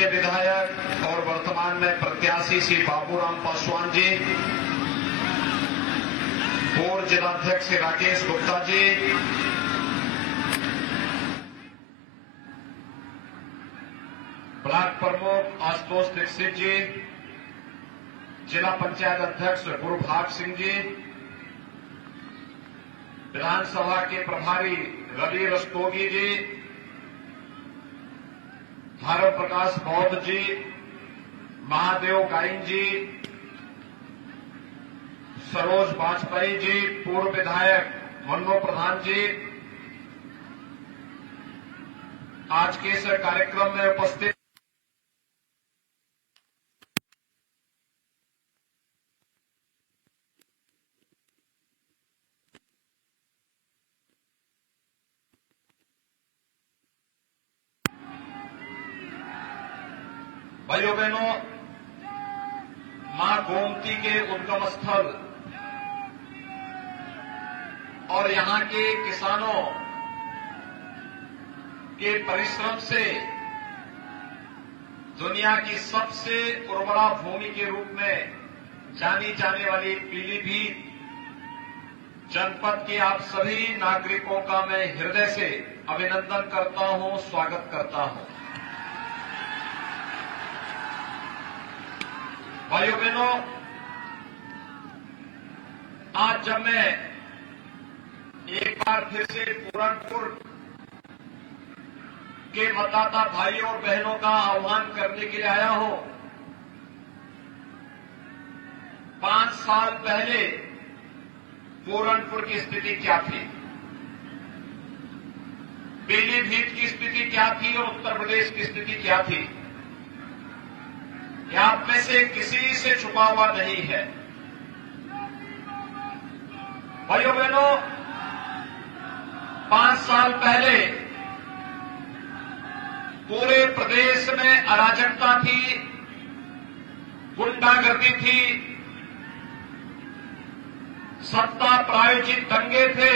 लोकप्रिय विधायक और वर्तमान में प्रत्याशी श्री बाबूराम पासवान जी, पूर्व जिलाध्यक्ष श्री राकेश गुप्ता जी, ब्लॉक प्रमुख आशुतोष दीक्षित जी, जिला पंचायत अध्यक्ष गुरुभाग सिंह जी, विधानसभा के प्रभारी रवि रस्तोगी जी, भारत प्रकाश बौद्ध जी, महादेव गाइन जी, सरोज वाजपेयी जी, पूर्व विधायक मन्नो प्रधान जी, आज के इस कार्यक्रम में उपस्थित भाइयों बहनों, मां गोमती के उद्गम स्थल और यहां के किसानों के परिश्रम से दुनिया की सबसे उर्वरा भूमि के रूप में जानी जाने वाली पीलीभीत जनपद के आप सभी नागरिकों का मैं हृदय से अभिनंदन करता हूं, स्वागत करता हूं। भाइयों बहनों, आज जब मैं एक बार फिर से पूरनपुर के मतदाता भाइयों और बहनों का आह्वान करने के लिए आया हूं, 5 साल पहले पूरनपुर की स्थिति क्या थी, पीलीभीत की स्थिति क्या थी और उत्तर प्रदेश की स्थिति क्या थी, यह आप में से किसी से छुपा हुआ नहीं है। भाइयों बहनों, 5 साल पहले पूरे प्रदेश में अराजकता थी, गुंडागर्दी थी, सत्ता प्रायोजित दंगे थे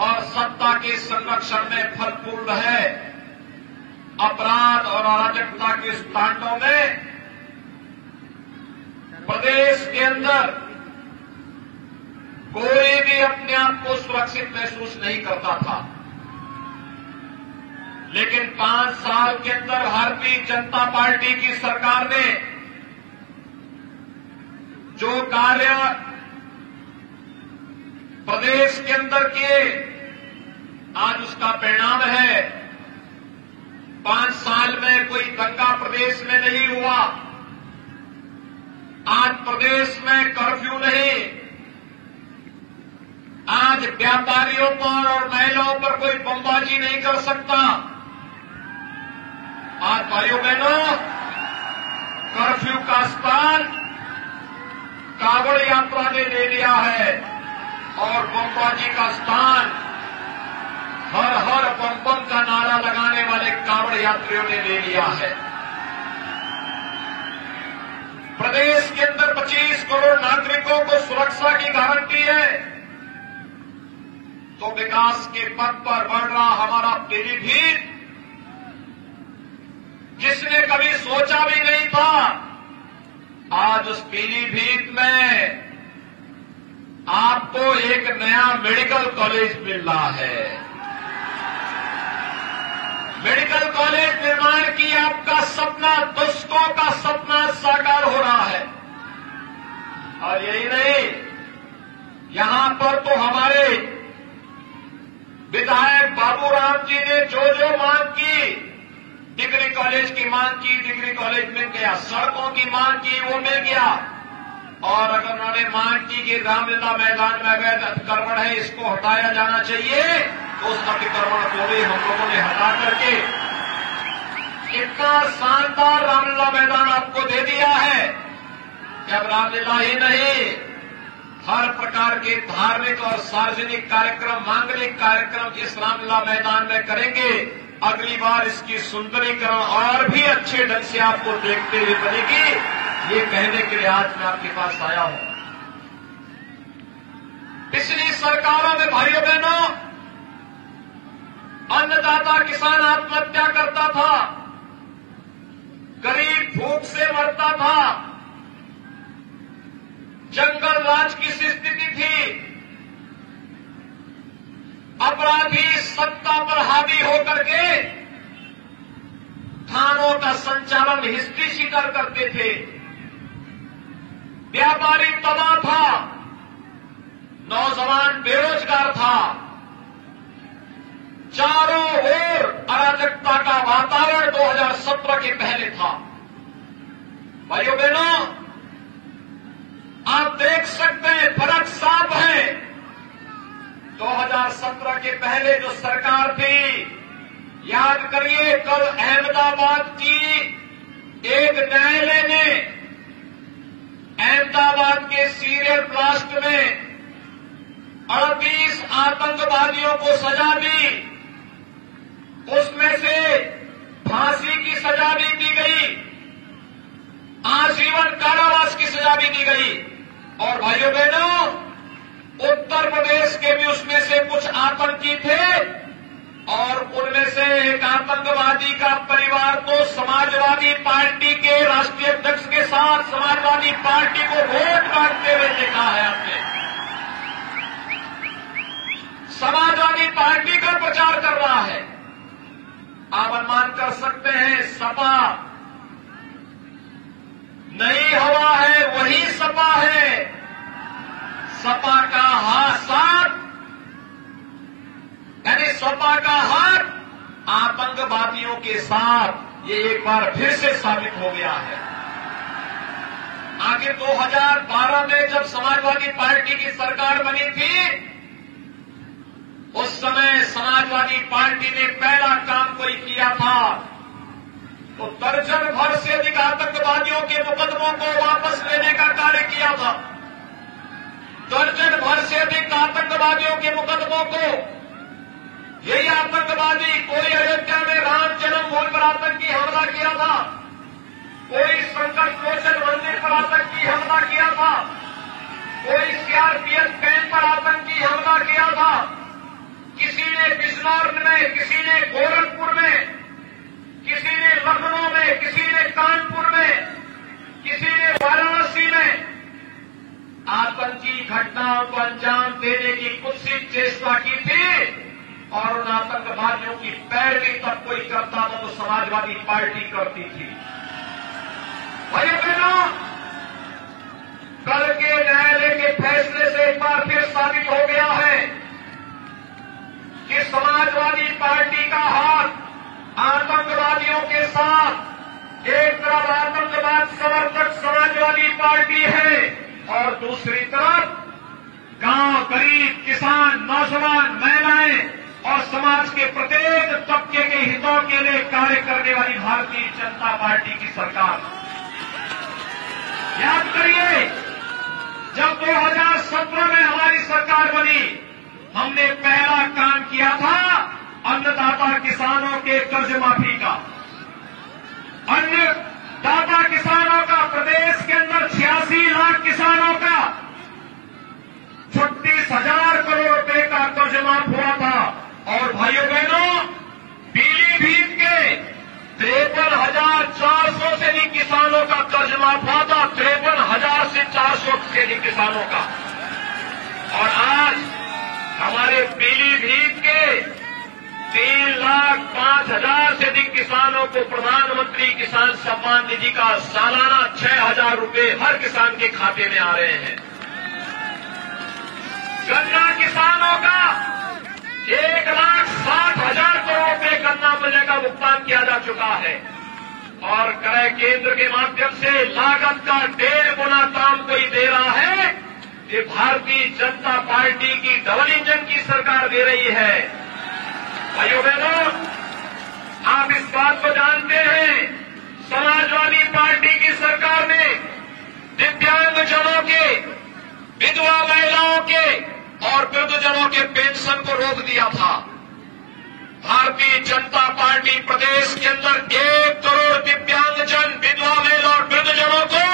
और सत्ता के संरक्षण में फल फूल रहे अपराध और अराजकता के इस तांडव में प्रदेश के अंदर कोई भी अपने आप को सुरक्षित महसूस नहीं करता था। लेकिन 5 साल के अंदर भारतीय जनता पार्टी की सरकार ने जो कार्य प्रदेश के अंदर किए, आज उसका परिणाम है। 5 साल में कोई दंगा प्रदेश में नहीं हुआ, आज प्रदेश में कर्फ्यू नहीं, आज व्यापारियों पर और महिलाओं पर कोई बमबाजी नहीं कर सकता। आज भाइयों बहनों, कर्फ्यू का स्थान कांवड़ यात्रा ने ले लिया है और बमबाजी का स्थान हर हर बम बम का नारा लगाने वाले कांवड़ यात्रियों ने ले लिया है। प्रदेश के अंदर 25 करोड़ नागरिकों को सुरक्षा की गारंटी है, तो विकास के पथ पर बढ़ रहा हमारा पीलीभीत, जिसने कभी सोचा भी नहीं था, आज उस पीलीभीत में आपको एक नया मेडिकल कॉलेज मिल रहा है। मेडिकल कॉलेज निर्माण की आपका सपना, दशकों का सपना साकार हो रहा है। और यही नहीं, यहां पर तो हमारे विधायक बाबूराम जी ने जो मांग की, डिग्री कॉलेज की मांग की, डिग्री कॉलेज मिल गया, सड़कों की मांग की, वो मिल गया। और अगर उन्होंने मांग की कि रामलीला मैदान में अवैध अतिक्रमण है, इसको हटाया जाना चाहिए, तो उस अतिक्रमण को भी हम लोगों ने हटा करके इतना शानदार रामलीला मैदान आपको दे दिया है कि अब रामलीला ही नहीं, हर प्रकार के धार्मिक और सार्वजनिक कार्यक्रम, मांगलिक कार्यक्रम इस रामलीला मैदान में करेंगे। अगली बार इसकी सुंदरीकरण और भी अच्छे ढंग से आपको देखते हुए बनेगी, ये कहने के लिए आज मैं आपके पास आया हूं। पिछली सरकारों में भाइयों बहनों अन्नदाता किसान आत्महत्या करता था, गरीब भूख से मरता था, जंगल राज की स्थिति थी, अपराधी सत्ता पर हावी होकर के थानों का संचालन हिस्ट्री शीटर करते थे, व्यापारी तबाह था, नौजवान बेरोजगार था, चारों ओर अराजकता का वातावरण 2017 के पहले था। भाइयों बहनों, आप देख सकते हैं फर्क साफ है। 2017 के पहले जो सरकार थी, याद करिए कल अहमदाबाद की एक न्यायालय ने अहमदाबाद के सीरियल ब्लास्ट में 38 आतंकवादियों को सजा दी, उसमें से फांसी की सजा भी दी गई, आजीवन कारावास की सजा भी दी गई। और भाइयों बहनों, उत्तर प्रदेश के भी उसमें से कुछ आतंकी थे और उनमें से एक आतंकवादी का परिवार तो समाजवादी पार्टी के राष्ट्रीय अध्यक्ष के साथ समाजवादी पार्टी को वोट मांगते हुए देखा है आपने। समाजवादी पार्टी का प्रचार कर रहा है। आप अनुमान कर सकते हैं, सपा नई हवा है, वही सपा है। सपा का साथ यानी सपा का हाथ आतंकवादियों के साथ ये एक बार फिर से साबित हो गया है। आगे 2012 में जब समाजवादी पार्टी की सरकार बनी थी, उस समय समाजवादी पार्टी ने पहला काम कोई किया था तो दर्जन भर से अधिक आतंकवादियों के मुकदमों को वापस लेने का कार्य किया था। दर्जन भर से अधिक आतंकवादियों के मुकदमों को, यही आतंकवादी कोई अयोध्या में राम जन्मभूमि पर आतंकी हमला किया था, कोई संकट मोचन मंदिर पर आतंकी हमला किया था, कोई सीआरपीएफ कैंप पर आतंकी हमला किया था, किसी ने बिजनौर में, किसी ने गोरखपुर में, किसी ने लखनऊ में, किसी ने कानपुर में, किसी ने वाराणसी में आतंकी घटनाओं को अंजाम देने की कुत्सित चेष्टा की थी। और उन आतंकवादियों की पैरवी तब कोई करता था तो समाजवादी पार्टी करती थी। भाइयों बहनों, कल के न्यायालय के फैसले से एक बार फिर साबित हो गया है कि समाजवादी पार्टी का हाथ आतंकवादियों के साथ, एक तरफ आतंकवाद समर्थक समाजवादी पार्टी है और दूसरी तरफ गांव, गरीब, किसान, नौजवान, महिलाएं और समाज के प्रत्येक तबके के हितों के लिए कार्य करने वाली भारतीय जनता पार्टी की सरकार। याद करिए, जब 2017 में हमारी सरकार बनी, हमने पहला काम किया था अन्नदाता किसानों के कर्ज माफी का। अन्नदाता किसानों का, प्रदेश के अंदर 86 लाख किसानों का 36,000 करोड़ रुपए का कर्ज माफ हुआ था। और भाइयों बहनों, पीलीभीत के 53,400 से अधिक किसानों का कर्ज माफ हुआ था, 53,000 से 400 से अधिक किसानों का। और आज हमारे पीलीभीत के 3,05,000 से अधिक किसानों को प्रधानमंत्री किसान सम्मान निधि का सालाना 6,000 रुपए हर किसान के खाते में आ रहे हैं। गन्ना किसानों का 1,60,000 करोड़ रुपए गन्ना मूल्य का भुगतान किया जा चुका है। और क्रय केंद्र के माध्यम से लागत का 1.5 गुना काम कोई दे रहा है। ये भारतीय जनता पार्टी की डबल इंजन की सरकार दे रही है। भाइयों बहनों, आप इस बात को जानते हैं, समाजवादी पार्टी की सरकार ने दिव्यांगजनों के, विधवा महिलाओं के और वृद्धजनों के पेंशन को रोक दिया था। भारतीय जनता पार्टी प्रदेश के अंदर 1 करोड़ दिव्यांगजन, विधवा महिला और वृद्धजनों को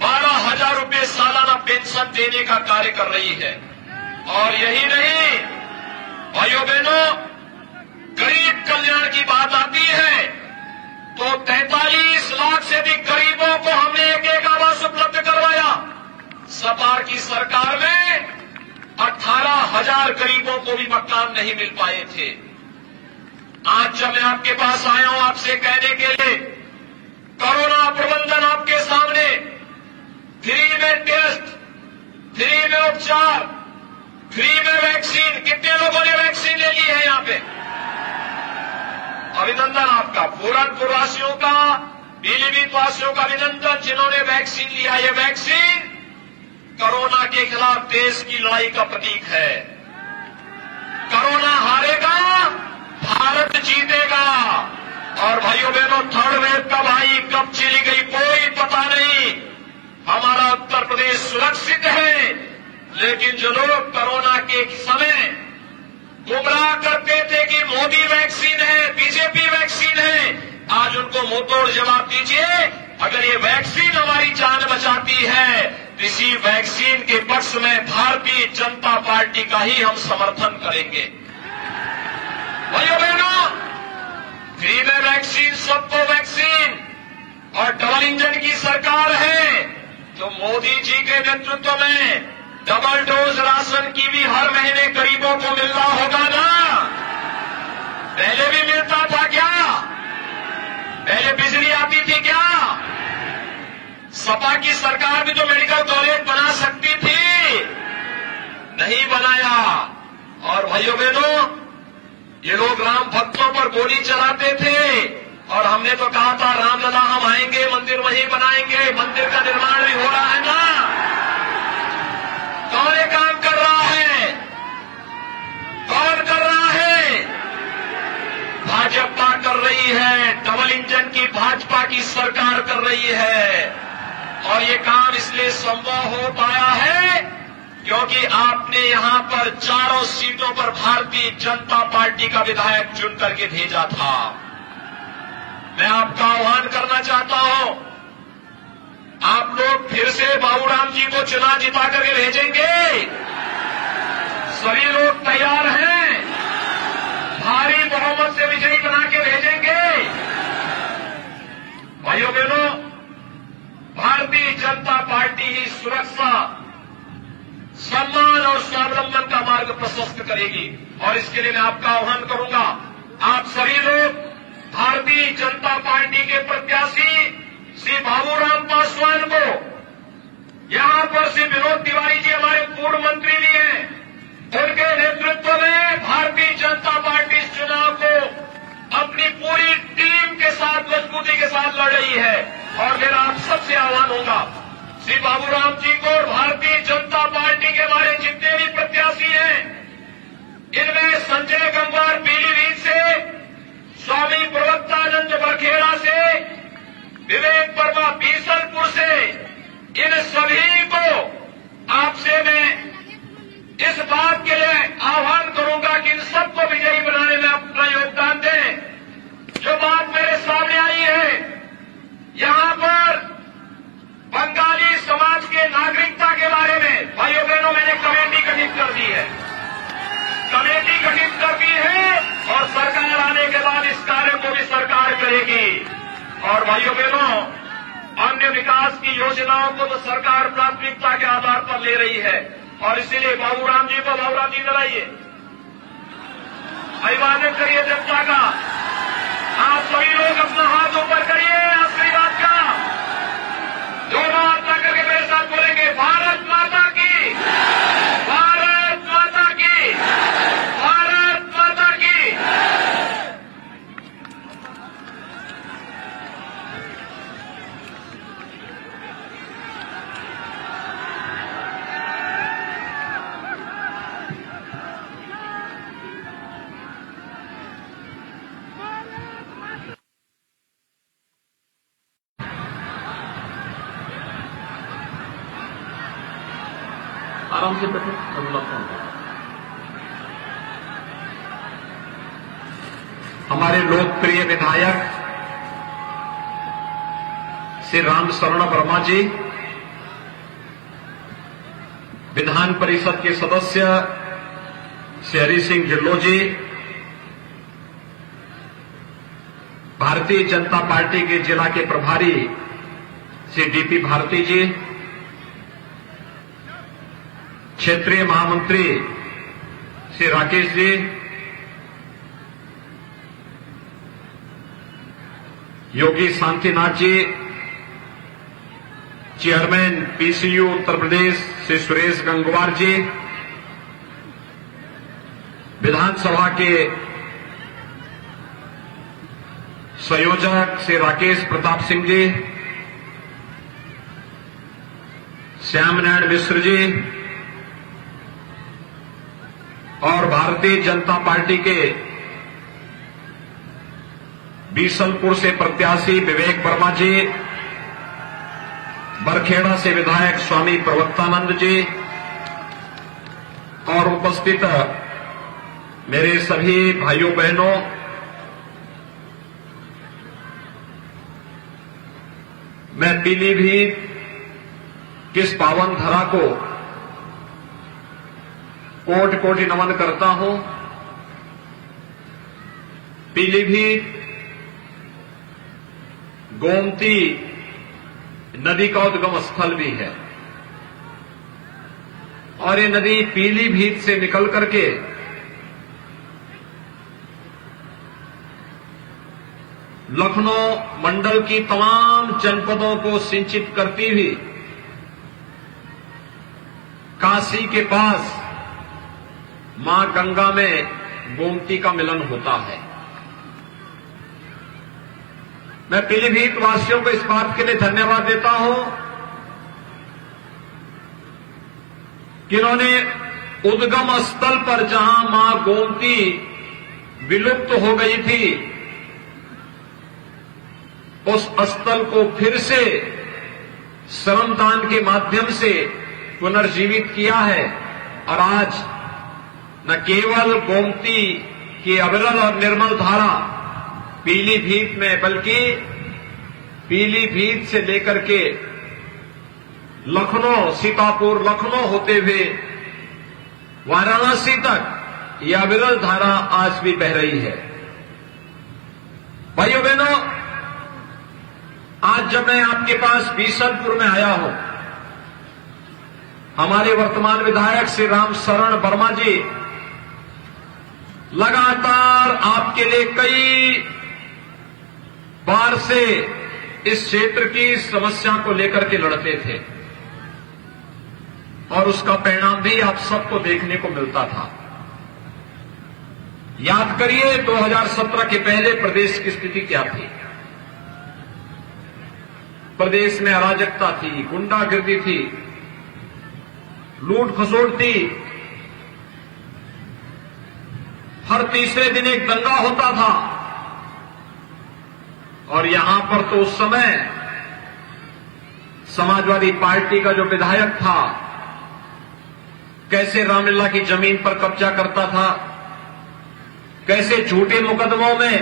12,000 रुपए सालाना पेंशन देने का कार्य कर रही है। और यही नहीं, भाइयों बहनों, गरीब 1000 गरीबों को भी मकान नहीं मिल पाए थे। आज जब मैं आपके पास आया हूं आपसे कहने के लिए, कोरोना प्रबंधन आपके सामने, फ्री में टेस्ट, फ्री में उपचार, फ्री में वैक्सीन। कितने लोगों ने वैक्सीन ले ली है यहां पे? अभिनंदन आपका, पूरनपुर वासियों का, पीलीभीत वासियों का अभिनंदन जिन्होंने वैक्सीन लिया। ये वैक्सीन कोरोना के खिलाफ देश की लड़ाई का प्रतीक है। कोरोना हारेगा, भारत जीतेगा। और भाइयों बहनों, थर्ड वेव कब आई, कब चली गई, कोई पता नहीं। हमारा उत्तर प्रदेश सुरक्षित है, लेकिन जो लोग कोरोना के समय गुमराह करते थे कि मोदी वैक्सीन है, बीजेपी वैक्सीन है, आज उनको मुंहतोड़ जवाब दीजिए। अगर ये वैक्सीन हमारी जान बचाती है तो इसी वैक्सीन के पक्ष में भारतीय जनता पार्टी का ही हम समर्थन करेंगे। भाइयों बहनों, फ्री में वैक्सीन, सबको वैक्सीन, और डबल इंजन की सरकार है तो मोदी जी के नेतृत्व में डबल डोज राशन की भी हर महीने गरीबों को मिल रहा होगा ना? पहले भी मिलता था क्या? पहले बिजली आती थी क्या? सपा की सरकार भी तो मेडिकल कॉलेज बना सकती थी, नहीं बनाया। और भाइयों बहनों, ये लोग राम भक्तों पर गोली चलाते थे और हमने तो कहा था रामलला हम आएंगे, मंदिर वहीं बनाएंगे। मंदिर का निर्माण भी हो रहा है ना? कौन ये काम कर रहा है? कौन कर रहा है? भाजपा कर रही है। डबल इंजन की भाजपा की सरकार कर रही है। और ये काम इसलिए संभव हो पाया है क्योंकि आपने यहां पर चारों सीटों पर भारतीय जनता पार्टी का विधायक चुन करके भेजा था। मैं आपका आह्वान करना चाहता हूं, आप लोग फिर से बाबूराम जी को चुनाव जिता करके भेजेंगे? सभी लोग तैयार हैं? भारी बहुमत से विजयी बना के भेजेंगे? भाइयों बहनों, भारतीय जनता पार्टी ही सुरक्षा, सम्मान और स्वावलंबन का मार्ग प्रशस्त करेगी। और इसके लिए मैं आपका आह्वान करूंगा, आप सभी लोग भारतीय जनता पार्टी के प्रत्याशी श्री बाबूराम पासवान को, यहां पर श्री विनोद तिवारी जी हमारे पूर्व मंत्री भी हैं, उनके नेतृत्व में भारतीय जनता पार्टी इस चुनाव को अपनी पूरी टीम के साथ, मजबूती के साथ लड़ रही है। और मेरा आप सबसे आह्वान होगा, श्री बाबूराम जी को और भारतीय जनता पार्टी के हमारे जितने भी प्रत्याशी हैं, इनमें संजय गंगवार पीलीभीत से, स्वामी प्रवक्तानंद बरखेड़ा से, विवेक वर्मा बीसलपुर से, इन सभी को आपसे मैं इस बात के लिए आह्वान करूंगा कि इन सबको विजयी बनाने में अपना योगदान दें। जो बात मेरे सामने आई है, यहां पर बंगाली समाज के नागरिकता के बारे में, भाइयों बहनों, मैंने कमेटी गठित कर दी है। कमेटी गठित कर दी है और सरकार आने के बाद इस कार्य को भी सरकार करेगी। और भाइयों बहनों, अन्य विकास की योजनाओं को तो सरकार प्राथमिकता के आधार पर ले रही है। और इसीलिए बाबूराम जी को, बाबूराम जी दिलाइए, अभिवादन करिए जनता का। आप सभी लोग अपना हाथ ऊपर करिए आशीर्वाद का। दोनों हाथ ला करके मेरे साथ बोलेंगे, भारत माता की, भारत माता की, भारत माता की। आराम से बैठो, हमारे लोकप्रिय विधायक श्री राम शरण वर्मा जी, विधान परिषद के सदस्य श्री हरि सिंह ढिल्लों जी, भारतीय जनता पार्टी के जिला के प्रभारी श्री डीपी भारती जी, क्षेत्रीय महामंत्री श्री राकेश जी, योगी शांतिनाथ जी, चेयरमैन पीसीयू उत्तर प्रदेश श्री सुरेश गंगवार जी, विधानसभा के संयोजक श्री राकेश प्रताप सिंह जी, श्याम नारायण मिश्र जी और भारतीय जनता पार्टी के बीसलपुर से प्रत्याशी विवेक वर्मा जी, बरखेड़ा से विधायक स्वामी प्रवक्तानंद जी और उपस्थित मेरे सभी भाइयों बहनों, मैं पीलीभीत किस पावन धरा को कोटि कोटि नमन करता हूं। पीलीभीत गोमती नदी का उद्गम स्थल भी है और ये नदी पीलीभीत से निकल करके लखनऊ मंडल की तमाम जनपदों को सिंचित करती हुई काशी के पास मां गंगा में गोमती का मिलन होता है। मैं पीलीभीत वासियों को इस बात के लिए धन्यवाद देता हूं कि इन्होंने उद्गम स्थल पर जहां मां गोमती विलुप्त हो गई थी, उस स्थल को फिर से श्रमदान के माध्यम से पुनर्जीवित किया है और आज न केवल गोमती की अविरल और निर्मल धारा पीलीभीत में, बल्कि पीलीभीत से लेकर के लखनऊ, सीतापुर लखनऊ होते हुए वाराणसी तक यह अविरल धारा आज भी बह रही है। भाइयों बहनों, आज जब मैं आपके पास बीसलपुर में आया हूं, हमारे वर्तमान विधायक श्री राम शरण वर्मा जी लगातार आपके लिए कई बार से इस क्षेत्र की समस्या को लेकर के लड़ते थे और उसका परिणाम भी आप सबको देखने को मिलता था। याद करिए 2017 के पहले प्रदेश की स्थिति क्या थी। प्रदेश में अराजकता थी, गुंडागिर्दी थी, लूट खसोट थी, हर तीसरे दिन एक दंगा होता था और यहां पर तो उस समय समाजवादी पार्टी का जो विधायक था कैसे रामलीला की जमीन पर कब्जा करता था, कैसे झूठे मुकदमों में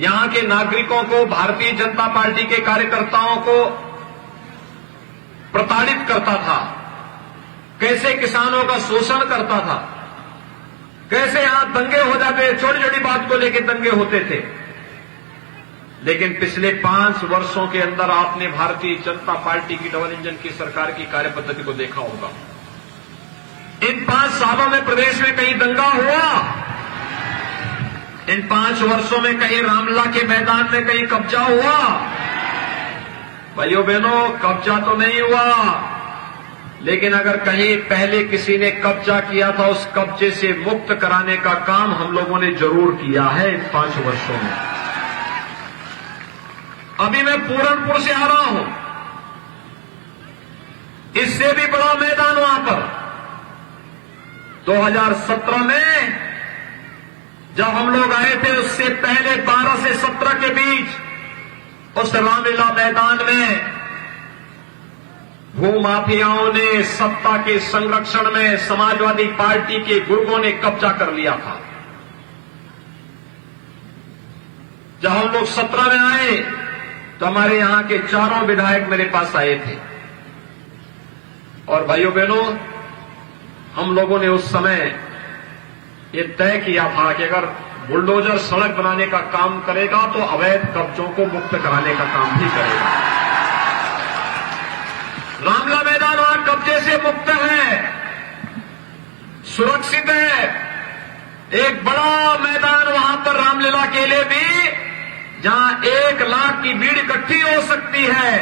यहां के नागरिकों को, भारतीय जनता पार्टी के कार्यकर्ताओं को प्रताड़ित करता था, कैसे किसानों का शोषण करता था, कैसे यहां दंगे हो जाते, छोटी छोटी बात को लेकर दंगे होते थे। लेकिन पिछले 5 वर्षों के अंदर आपने भारतीय जनता पार्टी की डबल इंजन की सरकार की कार्यपद्धति को देखा होगा। इन 5 सालों में प्रदेश में कहीं दंगा हुआ? इन 5 वर्षों में कहीं रामलीला के मैदान में कहीं कब्जा हुआ? भाइयों बहनों, कब्जा तो नहीं हुआ, लेकिन अगर कहीं पहले किसी ने कब्जा किया था, उस कब्जे से मुक्त कराने का काम हम लोगों ने जरूर किया है इन 5 वर्षों में। अभी मैं पूरनपुर से आ रहा हूं, इससे भी बड़ा मैदान वहां पर 2017 में जब हम लोग आए थे, उससे पहले 12 से 17 के बीच उस रामलीला मैदान में भूमाफियाओं ने सत्ता के संरक्षण में समाजवादी पार्टी के गुर्गों ने कब्जा कर लिया था। जब हम लोग 17 में आए तो हमारे यहां के चारों विधायक मेरे पास आए थे और भाइयों बहनों, हम लोगों ने उस समय ये तय किया था कि अगर बुलडोजर सड़क बनाने का काम करेगा तो अवैध कब्जों को मुक्त कराने का काम भी करेगा। रामलीला मैदान वहां कब्जे से मुक्त है, सुरक्षित है, एक बड़ा मैदान वहां पर रामलीला के लिए भी, जहां 1 लाख की भीड़ इकट्ठी हो सकती है,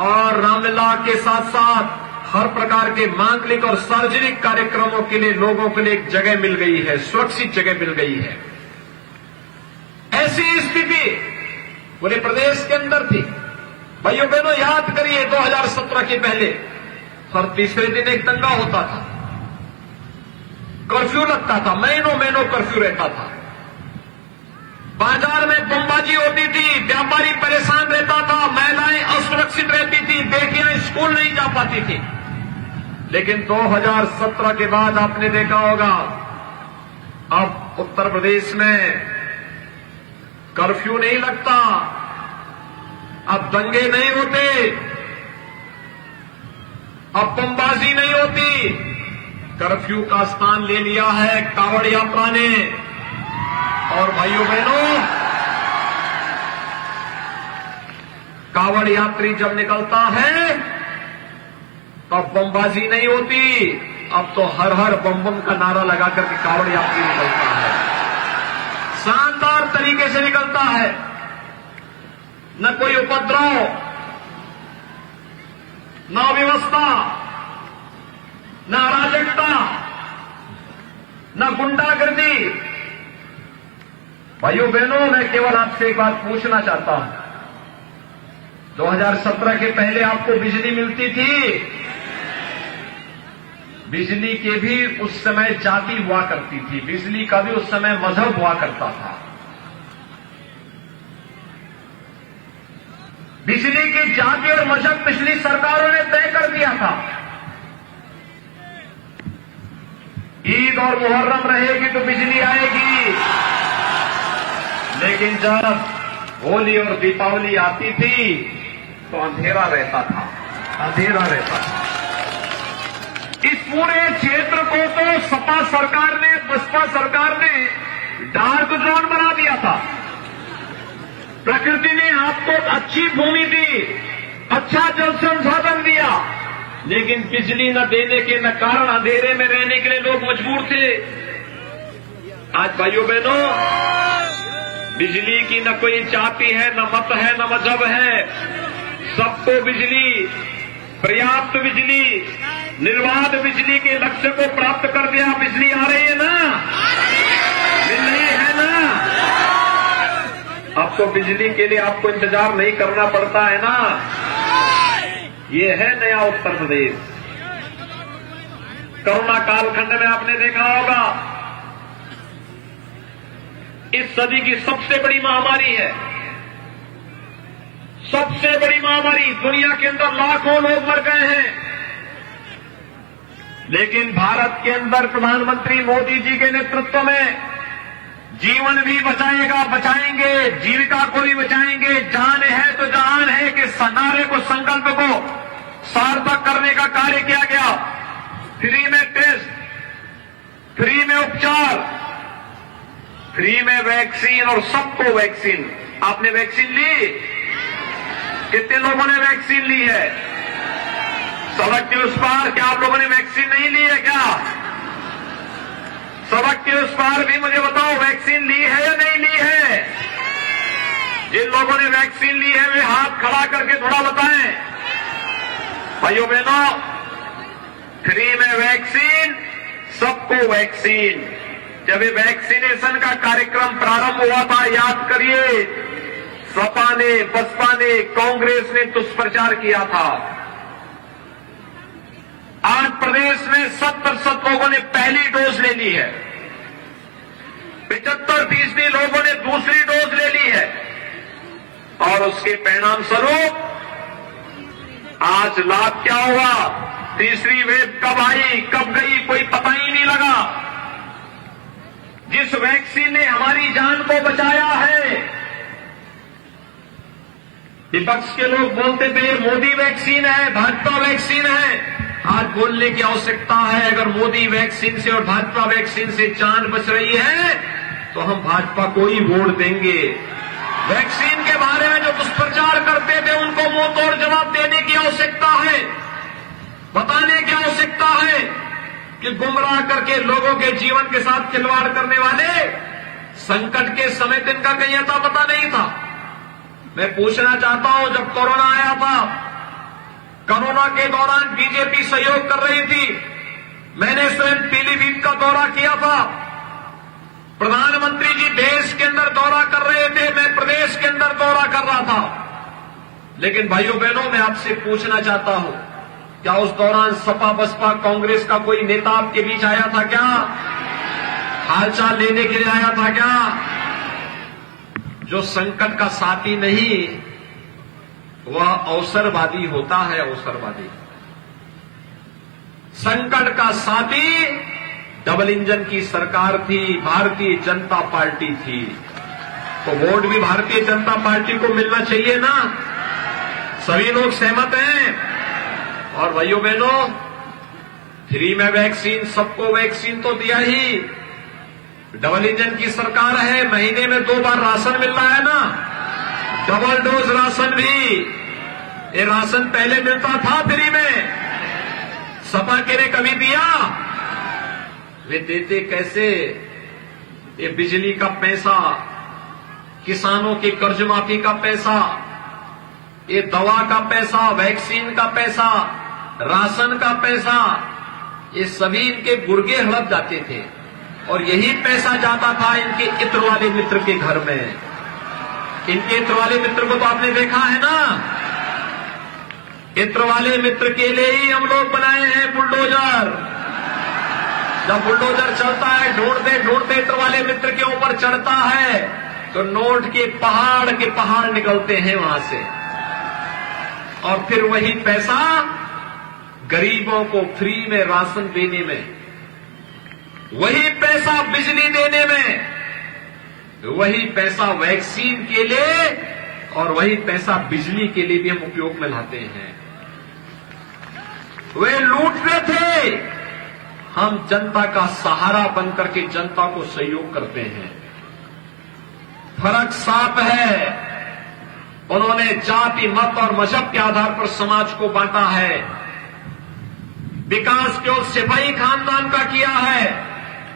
और रामलीला के साथ साथ हर प्रकार के मांगलिक और सार्वजनिक कार्यक्रमों के लिए लोगों के लिए एक जगह मिल गई है, सुरक्षित जगह मिल गई है। ऐसी स्थिति पूरे प्रदेश के अंदर थी। भाइयों बहनों, याद करिए 2017 के पहले हर तीसरे दिन एक दंगा होता था, कर्फ्यू लगता था, महीनों कर्फ्यू रहता था, बाजार में बमबाजी होती थी, व्यापारी परेशान रहता था, महिलाएं असुरक्षित रहती थी, बेटियां स्कूल नहीं जा पाती थी। लेकिन 2017 के बाद आपने देखा होगा, अब उत्तर प्रदेश में कर्फ्यू नहीं लगता, अब दंगे नहीं होते, अब बमबाजी नहीं होती। कर्फ्यू का स्थान ले लिया है कांवड़ यात्रा ने। और भाइयों बहनों, कांवड़ यात्री जब निकलता है तब बमबाजी नहीं होती, अब तो हर हर बम बम का नारा लगा करके कांवड़ यात्री निकलता है, शानदार तरीके से निकलता है। न कोई उपद्रव, न अव्यवस्था, न अराजकता, न गुंडागर्दी। भाइयों बहनों, मैं केवल आपसे एक बात पूछना चाहता हूं, 2017 के पहले आपको बिजली मिलती थी? बिजली के भी उस समय जाति हुआ करती थी, बिजली का भी उस समय मजहब हुआ करता था। बिजली की जाति और मजहब पिछली सरकारों ने तय कर दिया था। ईद और मुहर्रम रहेगी तो बिजली आएगी, लेकिन जब होली और दीपावली आती थी तो अंधेरा रहता था, अंधेरा रहता था। इस पूरे क्षेत्र को तो सपा सरकार ने, बसपा सरकार ने डार्क जोन बना दिया था। प्रकृति ने आपको अच्छी भूमि दी, अच्छा जल संसाधन दिया, लेकिन बिजली न देने के न कारण अंधेरे में रहने के लिए लोग मजबूर थे। आज भाइयों बहनों, बिजली की न कोई जाति है, न मत है, न मजहब है, सबको बिजली, पर्याप्त बिजली, निर्बाध बिजली के लक्ष्य को प्राप्त कर दिया। बिजली आ रही है ना, मिल रही है ना। अब तो बिजली के लिए आपको इंतजार नहीं करना पड़ता है ना। ये है नया उत्तर प्रदेश। कोरोना कालखंड में आपने देखा होगा, इस सदी की सबसे बड़ी महामारी है, सबसे बड़ी महामारी। दुनिया के अंदर लाखों लोग मर गए हैं, लेकिन भारत के अंदर प्रधानमंत्री मोदी जी के नेतृत्व में जीवन भी बचाएंगे, जीविका को भी बचाएंगे, जान है तो जहान है के नारे को, संकल्प को सार्थक करने का कार्य किया गया। फ्री में टेस्ट, फ्री में उपचार, फ्री में वैक्सीन और सबको वैक्सीन। आपने वैक्सीन ली? कितने लोगों ने वैक्सीन ली है? सड़क के उस पार क्या आप लोगों ने वैक्सीन नहीं ली है क्या? सड़क के उस पार भी मुझे बताओ, वैक्सीन ली है या नहीं ली है? जिन लोगों ने वैक्सीन ली है वे हाथ खड़ा करके थोड़ा बताएं। भाइयों बहनों, फ्री में वैक्सीन, सबको वैक्सीन। जब ये वैक्सीनेशन का कार्यक्रम प्रारंभ हुआ था, याद करिए, सपा ने, बसपा ने, कांग्रेस ने दुष्प्रचार किया था। आज प्रदेश में 70% लोगों ने पहली डोज ले ली है, 75% लोगों ने दूसरी डोज ले ली है, और उसके परिणाम स्वरूप आज लाभ क्या हुआ? तीसरी वेव कब आई, कब गई, कोई पता ही नहीं लगा। जिस वैक्सीन ने हमारी जान को बचाया है, विपक्ष के लोग बोलते थे मोदी वैक्सीन है, भाजपा वैक्सीन है। आज बोलने की आवश्यकता है, अगर मोदी वैक्सीन से और भाजपा वैक्सीन से जान बच रही है तो हम भाजपा को ही वोट देंगे। वैक्सीन के बारे में जो दुष्प्रचार करते थे उनको मुंह तोड़ जवाब देने की आवश्यकता है, बताने की आवश्यकता है। कि गुमराह करके लोगों के जीवन के साथ खिलवाड़ करने वाले संकट के समय दिन का कहीं अता पता नहीं था। मैं पूछना चाहता हूं, जब कोरोना आया था, कोरोना के दौरान बीजेपी सहयोग कर रही थी। मैंने स्वयं पीलीभीत का दौरा किया था। प्रधानमंत्री जी देश के अंदर दौरा कर रहे थे, मैं प्रदेश के अंदर दौरा कर रहा था। लेकिन भाइयों बहनों, मैं आपसे पूछना चाहता हूं, क्या उस दौरान सपा बसपा कांग्रेस का कोई नेता आपके बीच आया था क्या? हालचाल लेने के लिए आया था क्या? जो संकट का साथी नहीं, वह अवसरवादी होता है। अवसरवादी संकट का साथी डबल इंजन की सरकार थी, भारतीय जनता पार्टी थी। तो वोट भी भारतीय जनता पार्टी को मिलना चाहिए ना? सभी लोग सहमत हैं। और भाइयों बहनों, फ्री में वैक्सीन, सबको वैक्सीन तो दिया ही। डबल इंजन की सरकार है, महीने में 2 बार राशन मिल रहा है ना, डबल डोज राशन भी। ये राशन पहले मिलता था फ्री में, सपा के ने कभी दिया? वे देते कैसे? ये बिजली का पैसा, किसानों की कर्ज माफी का पैसा, ये दवा का पैसा, वैक्सीन का पैसा, राशन का पैसा, ये सभी इनके गुर्गे हड़प जाते थे। और यही पैसा जाता था इनके इत्र वाले मित्र के घर में। इनके इत्र वाले मित्र को तो आपने देखा है ना? इत्र वाले मित्र के लिए ही हम लोग बनाए हैं बुलडोजर। जब बुलडोजर चलता है, ढूंढते ढूंढते इत्र वाले मित्र के ऊपर चढ़ता है, तो नोट के पहाड़ निकलते हैं वहां से। और फिर वही पैसा गरीबों को फ्री में राशन देने में, वही पैसा बिजली देने में, वही पैसा वैक्सीन के लिए और वही पैसा बिजली के लिए भी हम उपयोग में लाते हैं। वे लूटते थे, हम जनता का सहारा बनकर के जनता को सहयोग करते हैं। फर्क साफ है। उन्होंने जाति, मत और मजहब के आधार पर समाज को बांटा है। विकास केवल सिपाही खानदान का किया है।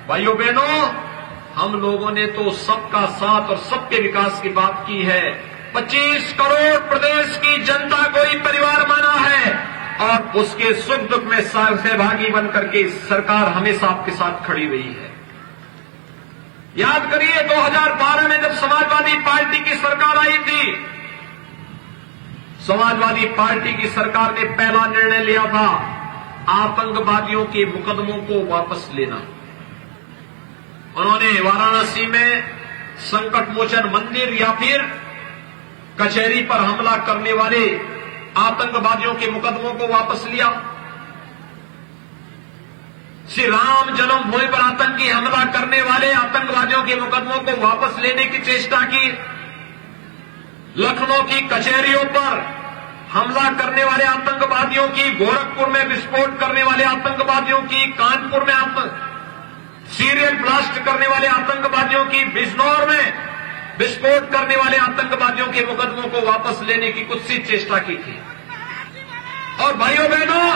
भाइयों बहनों, हम लोगों ने तो सबका साथ और सबके विकास की बात की है। 25 करोड़ प्रदेश की जनता को ही परिवार माना है और उसके सुख दुख में सहभागी बनकर के सरकार हमेशा आपके साथ खड़ी रही है। याद करिए, 2012 में जब समाजवादी पार्टी की सरकार आई थी, समाजवादी पार्टी की सरकार ने पहला निर्णय लिया था आतंकवादियों के मुकदमों को वापस लेना। उन्होंने वाराणसी में संकट मोचन मंदिर या फिर कचहरी पर हमला करने वाले आतंकवादियों के मुकदमों को वापस लिया। श्री राम जन्मभूमि पर आतंकी हमला करने वाले आतंकवादियों के मुकदमों को वापस लेने की चेष्टा की। लखनऊ की कचहरियों पर हमला करने वाले आतंकवादियों की, गोरखपुर में विस्फोट करने वाले आतंकवादियों की, कानपुर में सीरियल ब्लास्ट करने वाले आतंकवादियों की, बिजनौर में विस्फोट करने वाले आतंकवादियों के मुकदमों को वापस लेने की कुत्सित चेष्टा की थी। और भाइयों बहनों,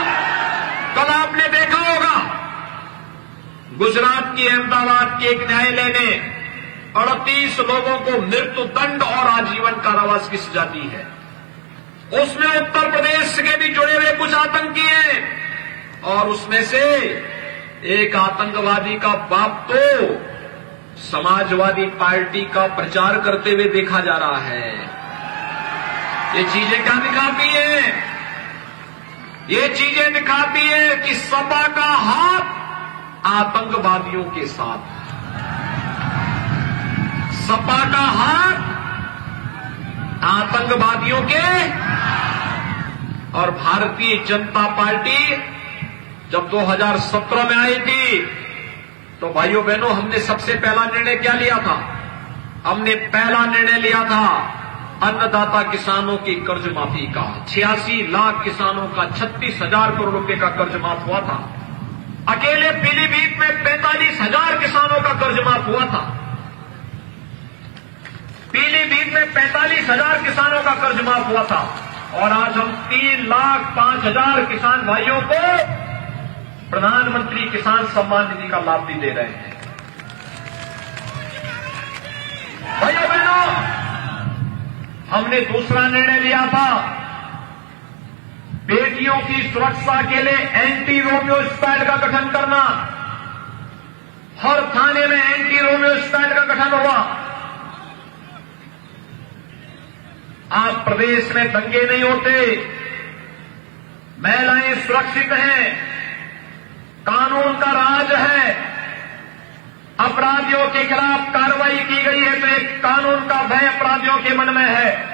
कल आपने देखा होगा गुजरात की अहमदाबाद के एक न्यायालय ने 38 लोगों को मृत्यु दंड और आजीवन कारावास की सजा दी है। उसमें उत्तर प्रदेश के भी जुड़े हुए कुछ आतंकी हैं और उसमें से एक आतंकवादी का बाप तो समाजवादी पार्टी का प्रचार करते हुए देखा जा रहा है। ये चीजें क्या दिखाती हैं? ये चीजें दिखाती है कि सपा का हाथ आतंकवादियों के साथ, सपा का हाथ आतंकवादियों के। और भारतीय जनता पार्टी जब 2017 में आई थी, तो भाइयों बहनों, हमने सबसे पहला निर्णय क्या लिया था? हमने पहला निर्णय लिया था अन्नदाता किसानों की कर्ज माफी का। 86 लाख किसानों का 36,000 करोड़ रुपए का कर्ज माफ हुआ था। अकेले पीलीभीत में 45,000 किसानों का कर्ज माफ हुआ था। पीलीभीत में 45,000 किसानों का कर्ज माफ हुआ था। और आज हम 3,05,000 किसान भाइयों को प्रधानमंत्री किसान सम्मान निधि का लाभ भी दे रहे हैं। भाइयों बहनों, हमने दूसरा निर्णय लिया था, बेटियों की सुरक्षा के लिए एंटी रोमियो स्क्वाड का गठन करना। हर थाने में एंटी रोमियो स्क्वाड का गठन हुआ। आज प्रदेश में दंगे नहीं होते, महिलाएं सुरक्षित हैं, कानून का राज है, अपराधियों के खिलाफ कार्रवाई की गई है तो एक कानून का भय अपराधियों के मन में है।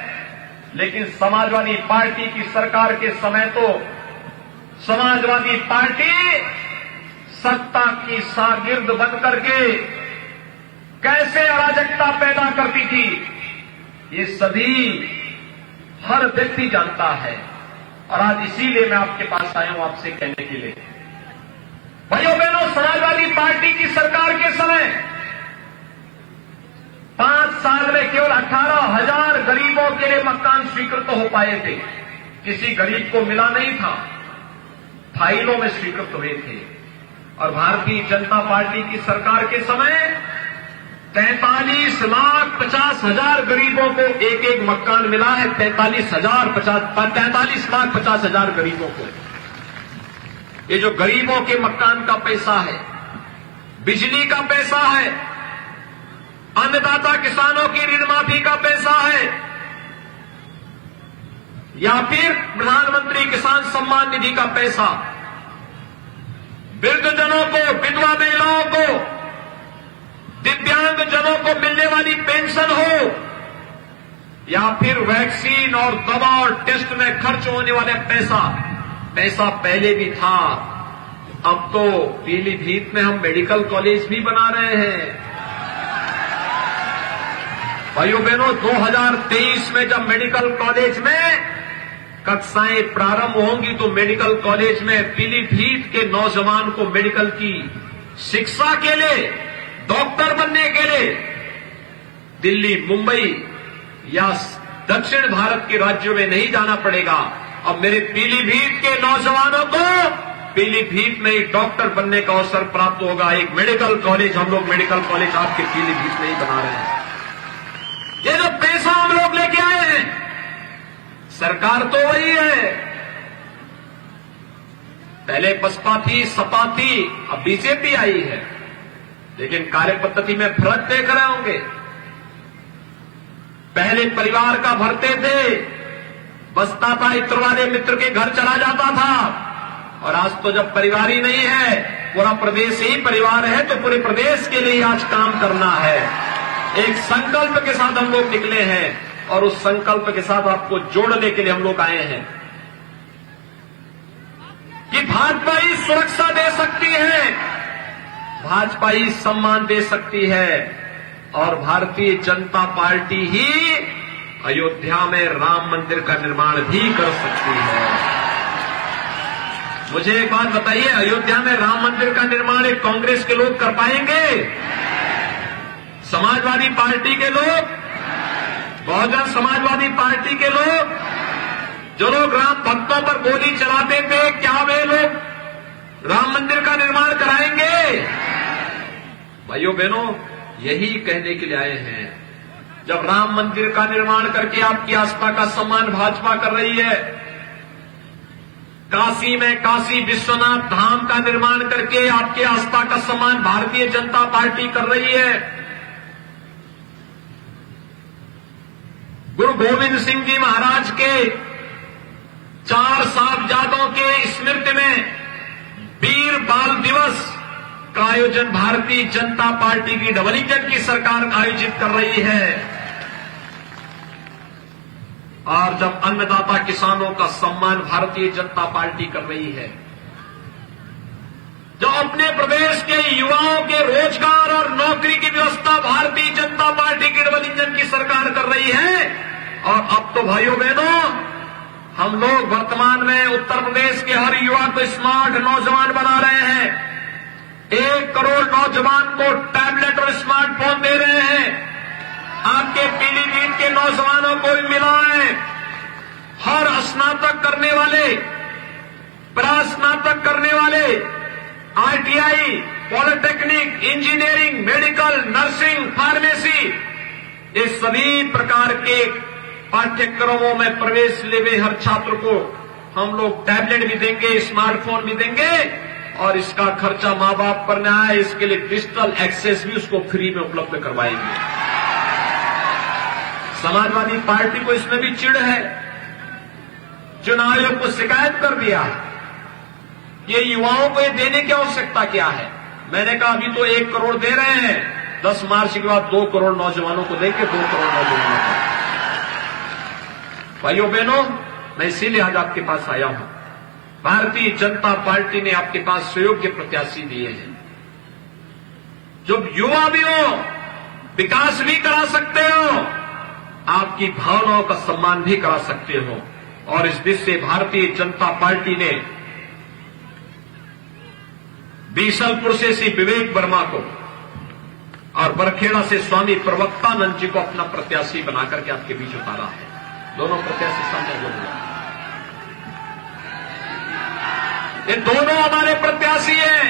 लेकिन समाजवादी पार्टी की सरकार के समय तो समाजवादी पार्टी सत्ता की शागिर्द बन करके कैसे अराजकता पैदा करती थी, ये सभी हर व्यक्ति जानता है। और आज इसीलिए मैं आपके पास आया हूं आपसे कहने के लिए, भाइयों बहनों, समाजवादी पार्टी की सरकार के समय 5 साल में केवल 18,000 गरीबों के लिए मकान स्वीकृत हो पाए थे। किसी गरीब को मिला नहीं था, फाइलों में स्वीकृत हुए थे। और भारतीय जनता पार्टी की सरकार के समय 43,50,000 गरीबों को एक एक मकान मिला है। 43,50,000 गरीबों को। ये जो गरीबों के मकान का पैसा है, बिजली का पैसा है, अन्नदाता किसानों की ऋण माफी का पैसा है, या फिर प्रधानमंत्री किसान सम्मान निधि का पैसा, वृद्धजनों को, विधवा महिलाओं को, दिव्यांग जनों को मिलने वाली पेंशन हो, या फिर वैक्सीन और दवा और टेस्ट में खर्च होने वाले पैसा पहले भी था। अब तो पीलीभीत में हम मेडिकल कॉलेज भी बना रहे हैं। भाइयों बहनों, 2023 में जब मेडिकल कॉलेज में कक्षाएं प्रारंभ होंगी तो मेडिकल कॉलेज में पीलीभीत के नौजवान को मेडिकल की शिक्षा के लिए, डॉक्टर बनने के लिए दिल्ली, मुंबई या दक्षिण भारत के राज्यों में नहीं जाना पड़ेगा। अब मेरे पीलीभीत के नौजवानों को पीलीभीत में एक डॉक्टर बनने का अवसर प्राप्त होगा। एक मेडिकल कॉलेज, हम लोग मेडिकल कॉलेज आपके पीलीभीत में ही बना रहे हैं। ये जो पैसा हम लोग लेके आए हैं, सरकार तो वही है, पहले बसपा थी, सपा थी, अब बीजेपी आई है, लेकिन कार्य पद्धति में फर्क देख रहे होंगे। पहले परिवार का भरते थे, बसता था, इत्र वाले मित्र के घर चला जाता था, और आज तो जब परिवार ही नहीं है, पूरा प्रदेश ही परिवार है, तो पूरे प्रदेश के लिए आज काम करना है। एक संकल्प के साथ हम लोग निकले हैं और उस संकल्प के साथ आपको जोड़ने के लिए हम लोग आए हैं कि भाजपा ही सुरक्षा दे सकती है, भाजपा ही सम्मान दे सकती है, और भारतीय जनता पार्टी ही अयोध्या में राम मंदिर का निर्माण भी कर सकती है। मुझे एक बात बताइए, अयोध्या में राम मंदिर का निर्माण एक कांग्रेस के लोग कर पाएंगे? समाजवादी पार्टी के लोग, बहुजन समाजवादी पार्टी के लोग, जो लोग राम भक्तों पर गोली चलाते थे, क्या वे लोग राम मंदिर का निर्माण कराएंगे? भाइयों बहनों, यही कहने के लिए आए हैं, जब राम मंदिर का निर्माण करके आपकी आस्था का सम्मान भाजपा कर रही है, काशी में काशी विश्वनाथ धाम का निर्माण करके आपकी आस्था का सम्मान भारतीय जनता पार्टी कर रही है, गुरु गोविंद सिंह जी महाराज के 4 साहिबजादों के स्मृति में वीर बाल दिवस का आयोजन भारतीय जनता पार्टी की डबल इंजन की सरकार आयोजित कर रही है, और जब अन्नदाता किसानों का सम्मान भारतीय जनता पार्टी कर रही है, जो अपने प्रदेश के युवाओं के रोजगार और नौकरी की व्यवस्था भारतीय जनता पार्टी की डबल इंजन की सरकार कर रही है। और अब तो भाइयों बहनों, हम लोग वर्तमान में उत्तर प्रदेश के हर युवा को स्मार्ट नौजवान बना रहे हैं। 1 करोड़ नौजवान को टैबलेट और स्मार्टफोन दे रहे हैं। आपके पीलीभीत के नौजवानों को भी मिला है। हर स्नातक करने वाले, परास्नातक करने वाले, ITI, polytechnic, engineering, medical, nursing, pharmacy, ये सभी प्रकार के पाठ्यक्रमों में प्रवेश ले हुए हर छात्र को हम लोग टैबलेट भी देंगे, स्मार्टफोन भी देंगे और इसका खर्चा मां बाप पर न आए, इसके लिए डिजिटल एक्सेस भी उसको फ्री में उपलब्ध करवाएंगे। समाजवादी पार्टी को इसमें भी चिढ़ है, चुनाव आयोग को शिकायत कर दिया। ये युवाओं को ये देने की आवश्यकता क्या है? मैंने कहा अभी तो 1 करोड़ दे रहे हैं, 10 मार्च के बाद 2 करोड़ नौजवानों को देंगे, 2 करोड़ नौजवानों को। भाइयों बहनों, मैं इसीलिए आज आपके पास आया हूं। भारतीय जनता पार्टी ने आपके पास सुयोग्य प्रत्याशी दिए हैं, जो युवा भी हो, विकास भी करा सकते हो, आपकी भावनाओं का सम्मान भी करा सकते हो। और इस दिशा से भारतीय जनता पार्टी ने बीसलपुर से श्री विवेक वर्मा को और बरखेड़ा से स्वामी प्रवक्तानंद जी को अपना प्रत्याशी बनाकर के आपके बीच उतारा है। दोनों प्रत्याशी सामने बोलिए। ये दोनों हमारे प्रत्याशी हैं।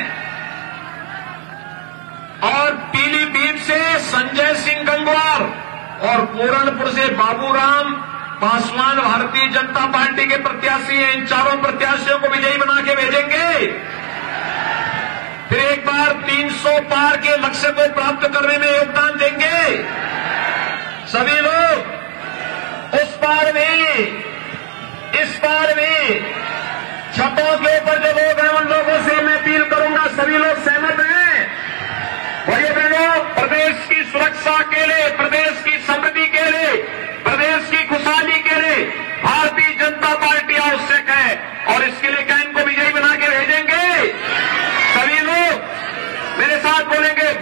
और पीलीभीत से संजय सिंह गंगवार और पूरनपुर से बाबूराम पासवान भारतीय जनता पार्टी के प्रत्याशी हैं। इन चारों प्रत्याशियों को विजयी बना के भेजेंगे। फिर एक बार 300 पार के लक्ष्य को प्राप्त करने में योगदान देंगे सभी लोग। उस पार भी, इस पार भी छतों के ऊपर जो लोग हैं, उन लोगों से मैं अपील करूंगा, सभी लोग सहमत हैं? भाइयों बहनों, प्रदेश की सुरक्षा के लिए, प्रदेश की समृद्धि के लिए, प्रदेश की खुशहाली के लिए भारतीय जनता पार्टी आवश्यक है। और इसके लिए क्या इनको विजयी बना के भेजेंगे? सभी लोग मेरे साथ बोलेंगे,